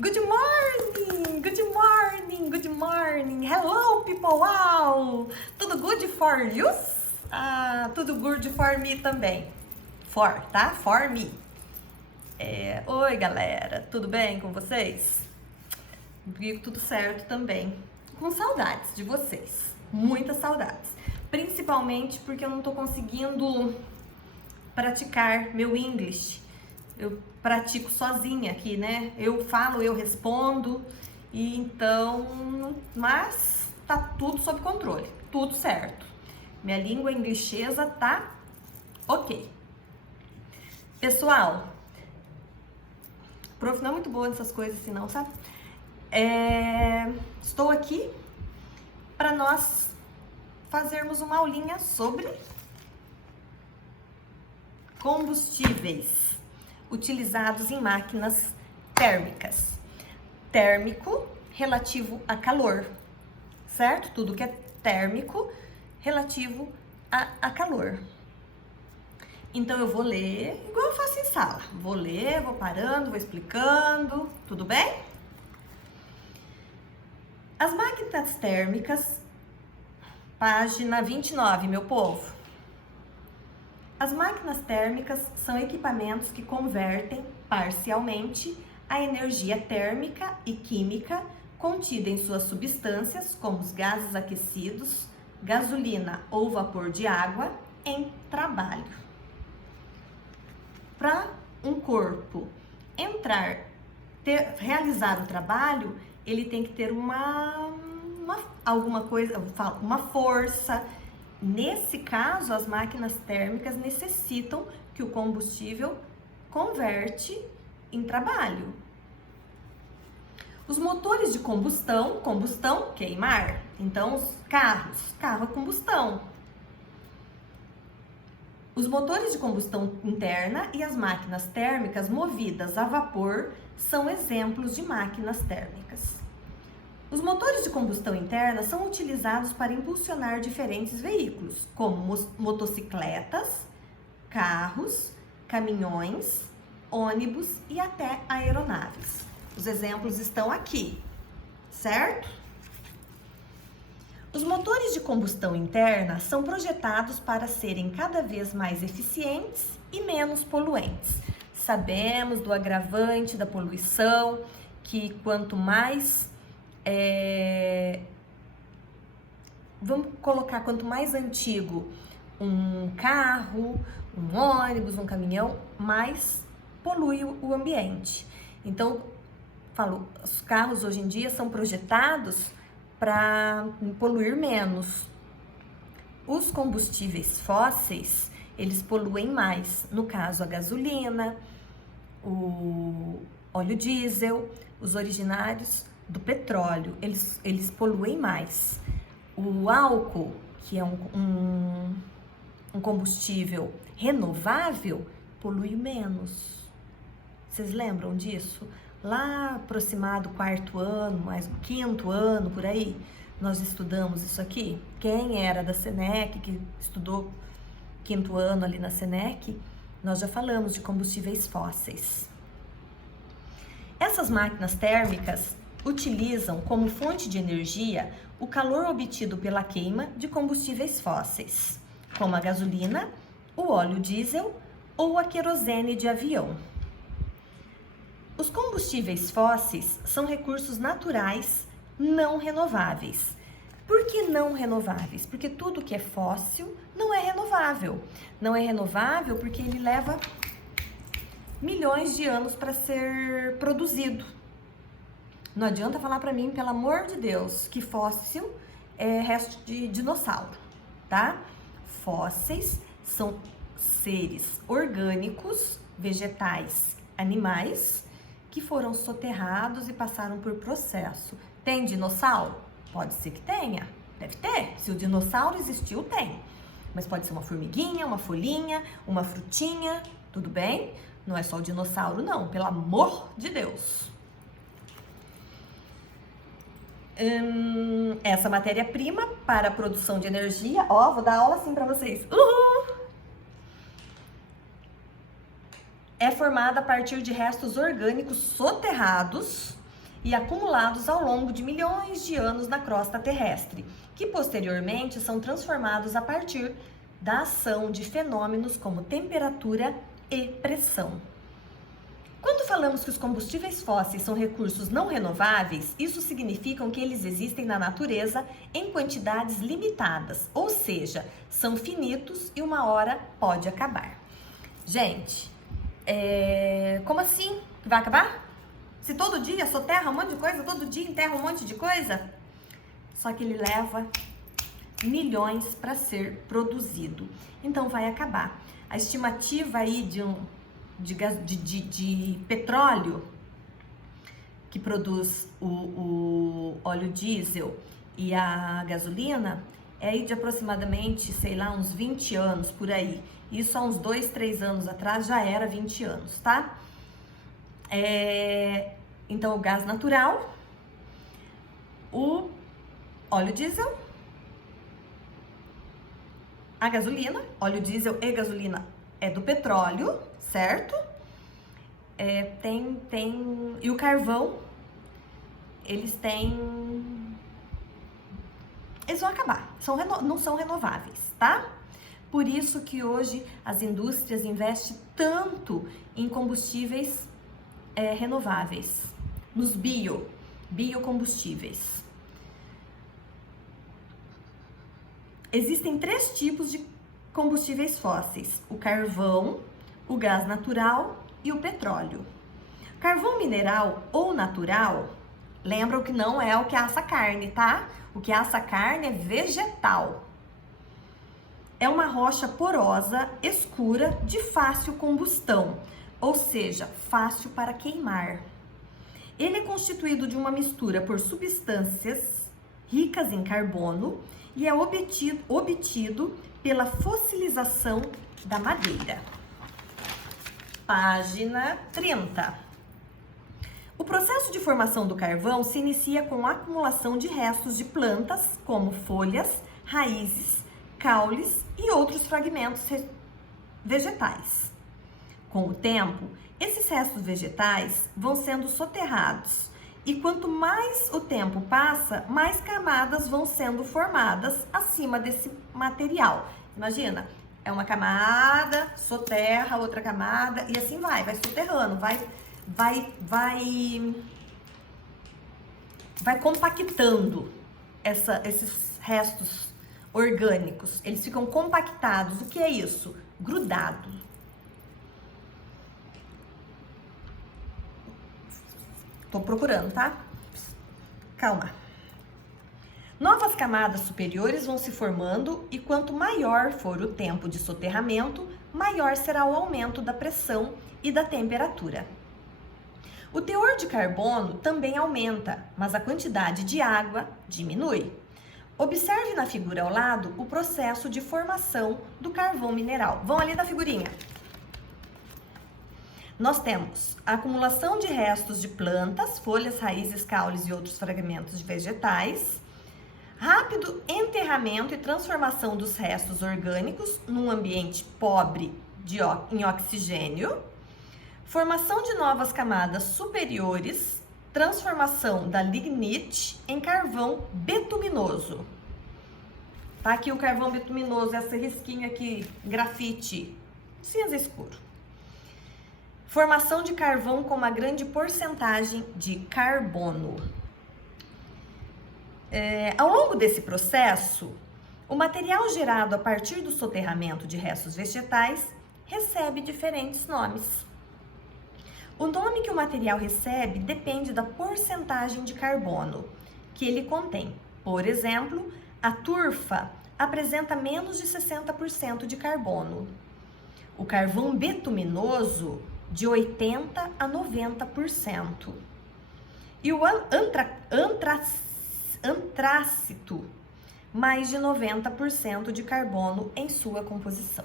Good morning, good morning, good morning. Hello, people. Wow. Tudo good for you? Tudo good for me também. Tá? For me. Oi, galera. Tudo bem com vocês? Comigo tudo certo também. Com saudades de vocês. Muitas saudades. Principalmente porque eu não tô conseguindo praticar meu English. Eu pratico sozinha aqui, né? Eu falo, eu respondo, e então, mas tá tudo sob controle, tudo certo. Minha língua inglesa tá ok. Pessoal, prof não é muito boa nessas coisas assim não, sabe? Estou aqui para nós fazermos uma aulinha sobre combustíveis utilizados em máquinas térmicas. Térmico, relativo a calor, certo? Tudo que é térmico, relativo a calor. Então eu vou ler, igual eu faço em sala. Vou ler, vou parando, vou explicando, tudo bem? As máquinas térmicas, página 29, meu povo. As máquinas térmicas são equipamentos que convertem parcialmente a energia térmica e química contida em suas substâncias, como os gases aquecidos, gasolina ou vapor de água, em trabalho. Para um corpo realizar o trabalho, ele tem que ter alguma coisa, uma força. Nesse caso, as máquinas térmicas necessitam que o combustível converte em trabalho. Os motores de combustão, queimar. Então, os carro é combustão. Os motores de combustão interna e as máquinas térmicas movidas a vapor são exemplos de máquinas térmicas. Os motores de combustão interna são utilizados para impulsionar diferentes veículos, como motocicletas, carros, caminhões, ônibus e até aeronaves. Os exemplos estão aqui, certo? Os motores de combustão interna são projetados para serem cada vez mais eficientes e menos poluentes. Sabemos do agravante da poluição, que quanto mais quanto mais antigo um carro, um ônibus, um caminhão, mais polui o ambiente. Então, os carros hoje em dia são projetados para poluir menos. Os combustíveis fósseis, eles poluem mais. No caso, a gasolina, o óleo diesel, os originários do petróleo, eles poluem mais. O álcool, que é um combustível renovável, polui menos. Vocês lembram disso? Lá aproximado quarto ano, mais quinto ano, por aí, nós estudamos isso aqui. Quem era da SENEC, que estudou quinto ano ali na SENEC, nós já falamos de combustíveis fósseis. Essas máquinas térmicas utilizam como fonte de energia o calor obtido pela queima de combustíveis fósseis, como a gasolina, o óleo diesel ou a querosene de avião. Os combustíveis fósseis são recursos naturais não renováveis. Por que não renováveis? Porque tudo que é fóssil não é renovável. Não é renovável porque ele leva milhões de anos para ser produzido. Não adianta falar para mim, pelo amor de Deus, que fóssil é resto de dinossauro, tá? Fósseis são seres orgânicos, vegetais, animais, que foram soterrados e passaram por processo. Tem dinossauro? Pode ser que tenha, deve ter. Se o dinossauro existiu, tem. Mas pode ser uma formiguinha, uma folhinha, uma frutinha, tudo bem? Não é só o dinossauro, não, pelo amor de Deus. Essa matéria-prima para a produção de energia, vou dar aula assim para vocês. É formada a partir de restos orgânicos soterrados e acumulados ao longo de milhões de anos na crosta terrestre, que posteriormente são transformados a partir da ação de fenômenos como temperatura e pressão. Quando falamos que os combustíveis fósseis são recursos não renováveis, isso significa que eles existem na natureza em quantidades limitadas, ou seja, são finitos e uma hora pode acabar. Gente, como assim? Vai acabar? Se todo dia soterra um monte de coisa, todo dia enterra um monte de coisa? Só que ele leva milhões para ser produzido. Então vai acabar. A estimativa aí de petróleo que produz o óleo diesel e a gasolina é aí de aproximadamente, sei lá, uns 20 anos por aí. Isso há uns 2, 3 anos atrás já era 20 anos, tá? Então o gás natural, o óleo diesel, a gasolina, óleo diesel e gasolina é do petróleo, certo? E o carvão, eles vão acabar, não são renováveis, tá? Por isso que hoje as indústrias investem tanto em combustíveis renováveis, nos biocombustíveis. Existem 3 tipos de combustíveis fósseis: o carvão, o gás natural e o petróleo. Carvão mineral ou natural, lembram que não é o que assa carne, tá? O que assa carne é vegetal. É uma rocha porosa, escura, de fácil combustão, ou seja, fácil para queimar. Ele é constituído de uma mistura por substâncias ricas em carbono e é obtido pela fossilização da madeira. Página 30. O processo de formação do carvão se inicia com a acumulação de restos de plantas, como folhas, raízes, caules e outros fragmentos vegetais. Com o tempo, esses restos vegetais vão sendo soterrados e quanto mais o tempo passa, mais camadas vão sendo formadas acima desse material. Imagina, é uma camada, soterra, outra camada e assim vai soterrando, vai compactando esses restos orgânicos. Eles ficam compactados. O que é isso? Grudado. Tô procurando, tá? Calma. Novas camadas superiores vão se formando e quanto maior for o tempo de soterramento, maior será o aumento da pressão e da temperatura. O teor de carbono também aumenta, mas a quantidade de água diminui. Observe na figura ao lado o processo de formação do carvão mineral. Vão ali na figurinha. Nós temos a acumulação de restos de plantas, folhas, raízes, caules e outros fragmentos de vegetais, rápido enterramento e transformação dos restos orgânicos num ambiente pobre em oxigênio, formação de novas camadas superiores, transformação da lignite em carvão betuminoso. Tá aqui o carvão betuminoso, esse risquinho aqui, grafite, cinza escuro. Formação de carvão com uma grande porcentagem de carbono. Ao longo desse processo, o material gerado a partir do soterramento de restos vegetais recebe diferentes nomes. O nome que o material recebe depende da porcentagem de carbono que ele contém. Por exemplo, a turfa apresenta menos de 60% de carbono. O carvão betuminoso, de 80% a 90%. E o antrácito, mais de 90% de carbono em sua composição.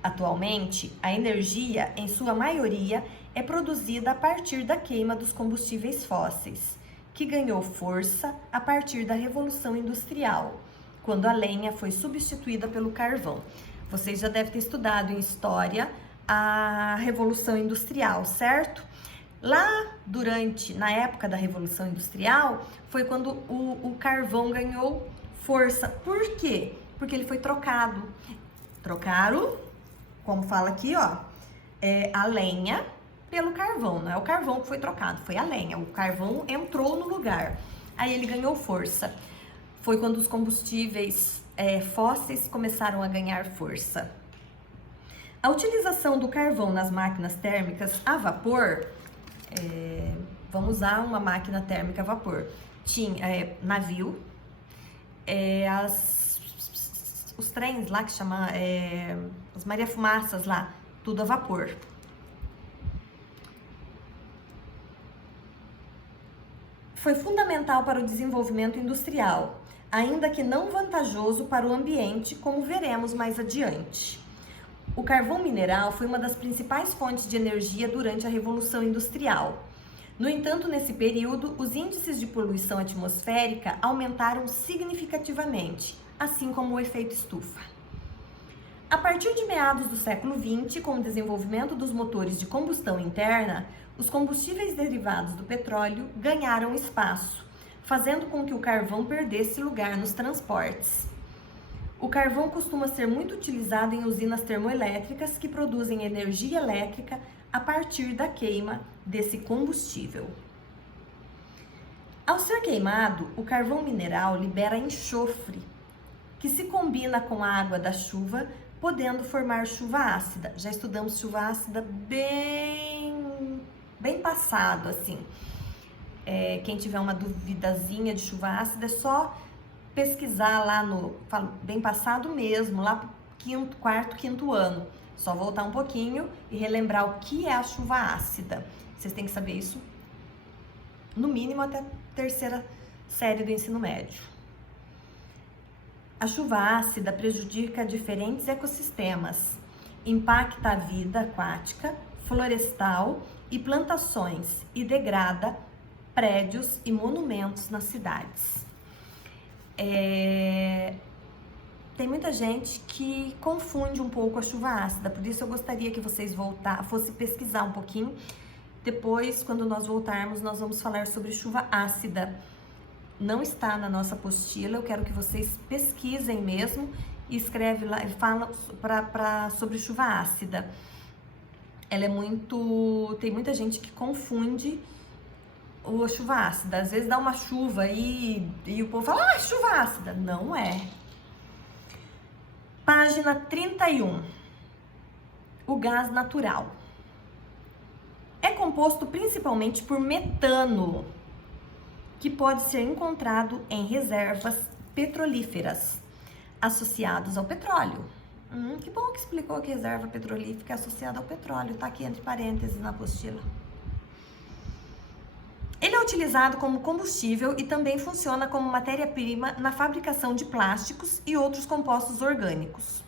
Atualmente, a energia, em sua maioria, é produzida a partir da queima dos combustíveis fósseis, que ganhou força a partir da Revolução Industrial, quando a lenha foi substituída pelo carvão. Vocês já devem ter estudado em história a Revolução Industrial, certo? Na época da Revolução Industrial, foi quando o carvão ganhou força. Por quê? Porque ele foi trocado. Trocaram, como fala aqui, ó, a lenha pelo carvão. Não é o carvão que foi trocado, foi a lenha. O carvão entrou no lugar. Aí ele ganhou força. Foi quando os combustíveis fósseis começaram a ganhar força. A utilização do carvão nas máquinas térmicas a vapor, vamos usar uma máquina térmica a vapor. Tinha navio, os trens lá que chama, as Maria Fumaças lá, tudo a vapor. Foi fundamental para o desenvolvimento industrial, ainda que não vantajoso para o ambiente, como veremos mais adiante. O carvão mineral foi uma das principais fontes de energia durante a Revolução Industrial. No entanto, nesse período, os índices de poluição atmosférica aumentaram significativamente, assim como o efeito estufa. A partir de meados do século XX, com o desenvolvimento dos motores de combustão interna, os combustíveis derivados do petróleo ganharam espaço, fazendo com que o carvão perdesse lugar nos transportes. O carvão costuma ser muito utilizado em usinas termoelétricas que produzem energia elétrica a partir da queima desse combustível. Ao ser queimado, o carvão mineral libera enxofre, que se combina com a água da chuva, podendo formar chuva ácida. Já estudamos chuva ácida bem passado, assim. Quem tiver uma duvidazinha de chuva ácida, é só pesquisar lá bem passado mesmo, lá pro quarto, quinto ano. Só voltar um pouquinho e relembrar o que é a chuva ácida. Vocês têm que saber isso, no mínimo até a terceira série do ensino médio. A chuva ácida prejudica diferentes ecossistemas, impacta a vida aquática, florestal e plantações e degrada prédios e monumentos nas cidades. Tem muita gente que confunde um pouco a chuva ácida, por isso eu gostaria que vocês fossem pesquisar um pouquinho. Depois, quando nós voltarmos, nós vamos falar sobre chuva ácida. Não está na nossa apostila, eu quero que vocês pesquisem mesmo e escreve lá, fala sobre chuva ácida. Tem muita gente que confunde a chuva ácida. Às vezes dá uma chuva e o povo fala, chuva ácida. Não é. Página 31. O gás natural. É composto principalmente por metano, que pode ser encontrado em reservas petrolíferas associados ao petróleo. Que bom que explicou que reserva petrolífera é associada ao petróleo, tá aqui entre parênteses na apostila. Ele é utilizado como combustível e também funciona como matéria-prima na fabricação de plásticos e outros compostos orgânicos.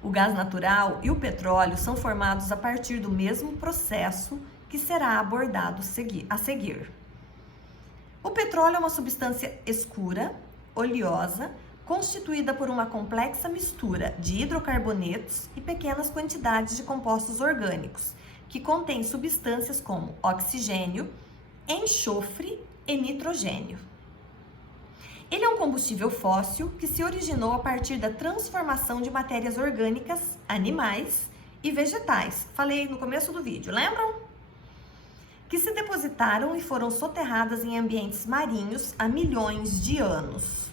O gás natural e o petróleo são formados a partir do mesmo processo que será abordado a seguir. O petróleo é uma substância escura, oleosa, constituída por uma complexa mistura de hidrocarbonetos e pequenas quantidades de compostos orgânicos, que contém substâncias como oxigênio, enxofre e nitrogênio. Ele é um combustível fóssil que se originou a partir da transformação de matérias orgânicas, animais e vegetais. Falei no começo do vídeo, lembram? Que se depositaram e foram soterradas em ambientes marinhos há milhões de anos.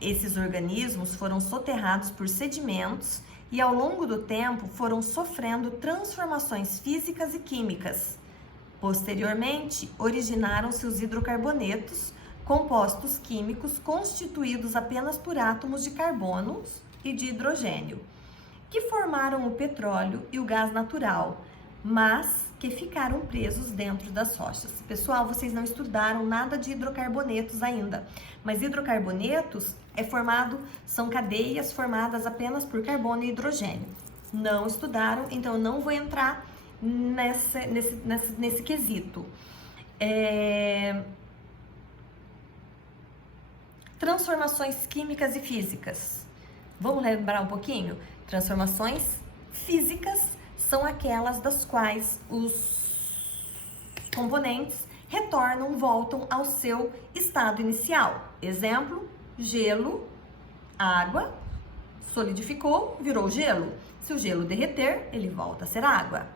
Esses organismos foram soterrados por sedimentos e ao longo do tempo foram sofrendo transformações físicas e químicas. Posteriormente, originaram-se os hidrocarbonetos, compostos químicos constituídos apenas por átomos de carbono e de hidrogênio, que formaram o petróleo e o gás natural, mas que ficaram presos dentro das rochas. Pessoal, vocês não estudaram nada de hidrocarbonetos ainda, mas hidrocarbonetos são cadeias formadas apenas por carbono e hidrogênio. Não estudaram, então eu não vou entrar nesse quesito. Transformações químicas e físicas. Vamos lembrar um pouquinho? Transformações físicas são aquelas das quais os componentes voltam ao seu estado inicial. Exemplo, gelo, água, solidificou, virou gelo. Se o gelo derreter, ele volta a ser água.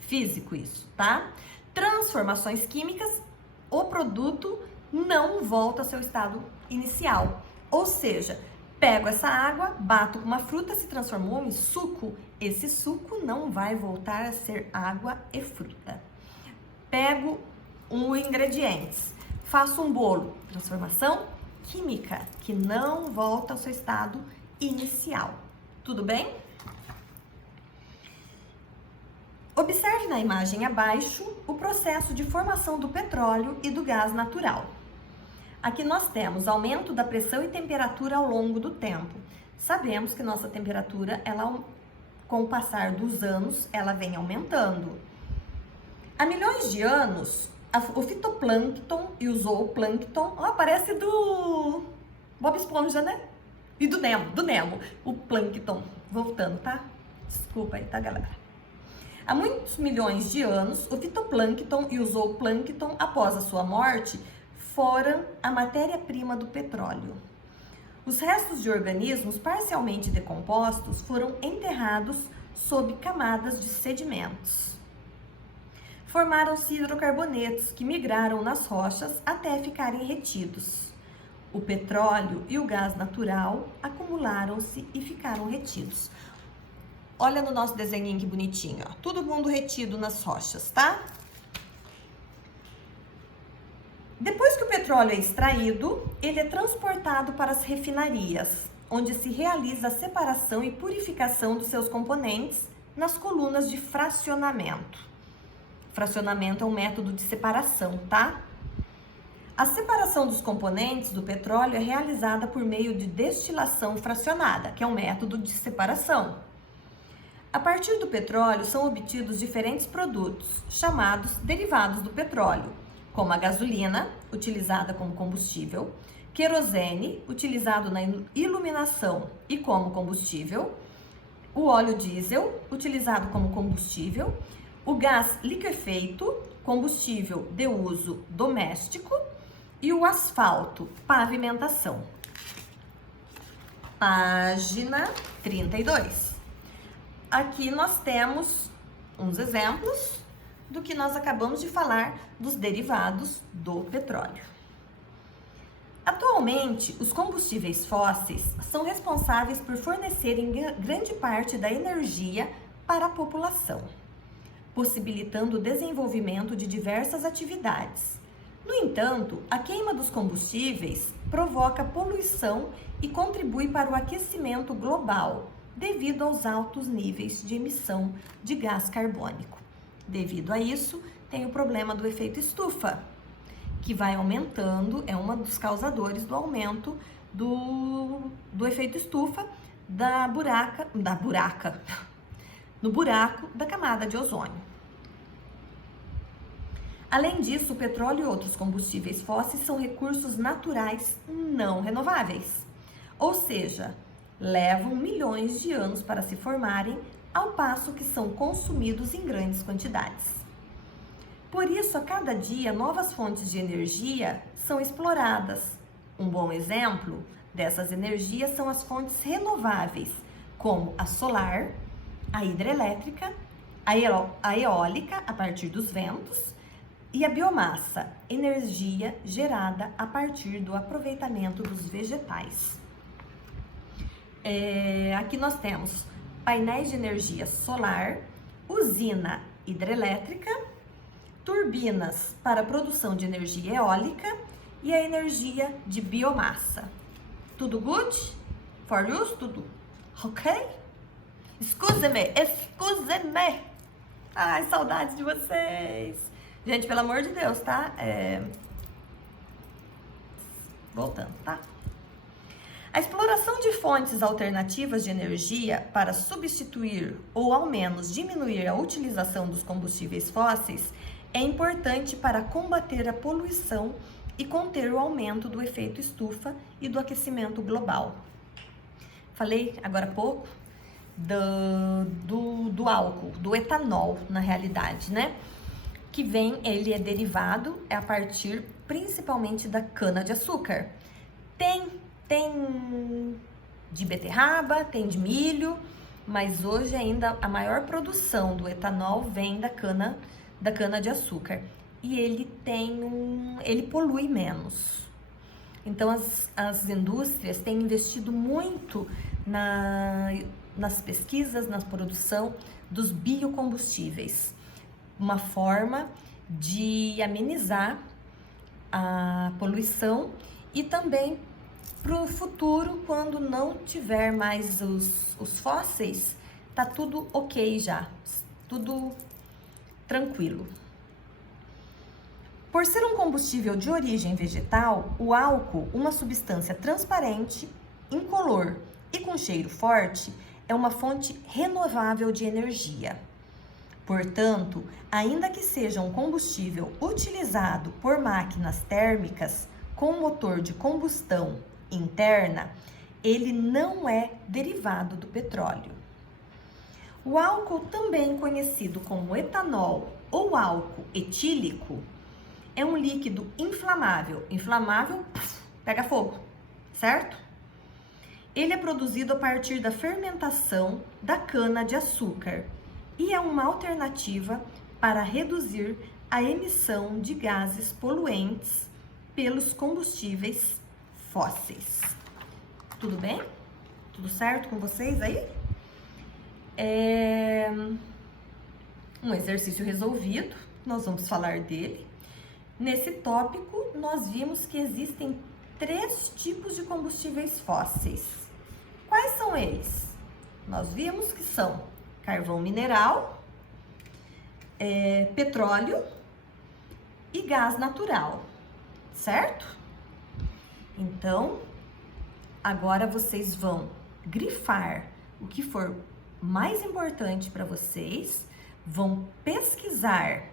Físico isso, tá? Transformações químicas, o produto não volta ao seu estado inicial. Ou seja, pego essa água, bato com uma fruta, se transformou em suco. Esse suco não vai voltar a ser água e fruta. Pego os ingredientes, faço um bolo, transformação química, que não volta ao seu estado inicial. Tudo bem? Observe na imagem abaixo o processo de formação do petróleo e do gás natural. Aqui nós temos aumento da pressão e temperatura ao longo do tempo. Sabemos que nossa temperatura, com o passar dos anos, ela vem aumentando. Há milhões de anos, o fitoplâncton e o zooplâncton, parece do Bob Esponja, né? E do Nemo, o plâncton. Voltando, tá? Desculpa aí, tá, galera? Há muitos milhões de anos, o fitoplâncton e o zooplâncton, após a sua morte, foram a matéria-prima do petróleo. Os restos de organismos parcialmente decompostos foram enterrados sob camadas de sedimentos. Formaram-se hidrocarbonetos que migraram nas rochas até ficarem retidos. O petróleo e o gás natural acumularam-se e ficaram retidos. Olha no nosso desenho que bonitinho, ó. Todo mundo retido nas rochas, tá? Depois que o petróleo é extraído, ele é transportado para as refinarias, onde se realiza a separação e purificação dos seus componentes nas colunas de fracionamento. Fracionamento é um método de separação, tá? A separação dos componentes do petróleo é realizada por meio de destilação fracionada, que é um método de separação. A partir do petróleo são obtidos diferentes produtos, chamados derivados do petróleo, como a gasolina, utilizada como combustível, querosene, utilizado na iluminação e como combustível, o óleo diesel, utilizado como combustível, o gás liquefeito, combustível de uso doméstico, e o asfalto, pavimentação. Página 32. Aqui nós temos uns exemplos do que nós acabamos de falar dos derivados do petróleo. Atualmente, os combustíveis fósseis são responsáveis por fornecerem grande parte da energia para a população, possibilitando o desenvolvimento de diversas atividades. No entanto, a queima dos combustíveis provoca poluição e contribui para o aquecimento global, devido aos altos níveis de emissão de gás carbônico. Devido a isso, tem o problema do efeito estufa, que vai aumentando, é um dos causadores do aumento do efeito estufa no buraco da camada de ozônio. Além disso, o petróleo e outros combustíveis fósseis são recursos naturais não renováveis, ou seja, levam milhões de anos para se formarem, ao passo que são consumidos em grandes quantidades. Por isso, a cada dia, novas fontes de energia são exploradas. Um bom exemplo dessas energias são as fontes renováveis, como a solar, a hidrelétrica, a eólica, a partir dos ventos, e a biomassa, energia gerada a partir do aproveitamento dos vegetais. Aqui nós temos painéis de energia solar, usina hidrelétrica, turbinas para produção de energia eólica e a energia de biomassa. Tudo good? For you? Tudo ok? Excuse-me. Ai, saudades de vocês. Gente, pelo amor de Deus, tá? Voltando, tá? A exploração de fontes alternativas de energia para substituir ou ao menos diminuir a utilização dos combustíveis fósseis é importante para combater a poluição e conter o aumento do efeito estufa e do aquecimento global. Falei agora há pouco do álcool, do etanol, na realidade, né? ele é derivado a partir principalmente da cana-de-açúcar. Tem de beterraba, tem de milho, mas hoje ainda a maior produção do etanol vem da cana-de-açúcar. E ele polui menos. Então as indústrias têm investido muito nas pesquisas, na produção dos biocombustíveis. Uma forma de amenizar a poluição e também para o futuro, quando não tiver mais os fósseis, tá tudo ok já, tudo tranquilo. Por ser um combustível de origem vegetal, o álcool, uma substância transparente, incolor e com cheiro forte, é uma fonte renovável de energia. Portanto, ainda que seja um combustível utilizado por máquinas térmicas com motor de combustão interna, ele não é derivado do petróleo. O álcool, também conhecido como etanol ou álcool etílico, é um líquido inflamável. Inflamável, pega fogo, certo? Ele é produzido a partir da fermentação da cana-de-açúcar e é uma alternativa para reduzir a emissão de gases poluentes pelos combustíveis fósseis. Tudo bem? Tudo certo com vocês aí? Um exercício resolvido, nós vamos falar dele. Nesse tópico, nós vimos que existem 3 tipos de combustíveis fósseis. Quais são eles? Nós vimos que são carvão mineral, petróleo e gás natural, certo? Então, agora vocês vão grifar o que for mais importante para vocês, vão pesquisar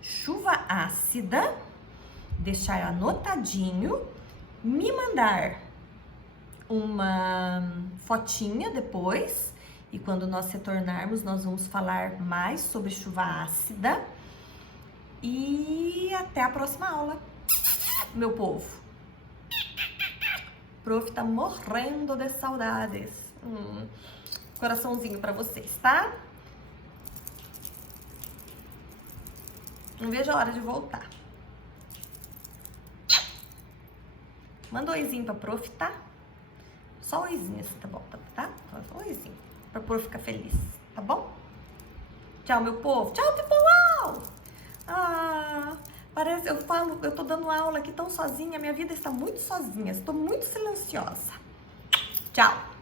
chuva ácida, deixar anotadinho, me mandar uma fotinha depois, e quando nós retornarmos nós vamos falar mais sobre chuva ácida. E até a próxima aula, meu povo. O prof tá morrendo de saudades. Coraçãozinho para vocês, tá? Não vejo a hora de voltar. Manda um oizinho pra prof, tá? Só oizinho assim, tá bom? Tá? Só oizinho. Pra prof ficar feliz, tá bom? Tchau, meu povo. Tchau, pessoal! Parece, eu tô dando aula aqui tão sozinha, minha vida está muito sozinha, estou muito silenciosa. Tchau!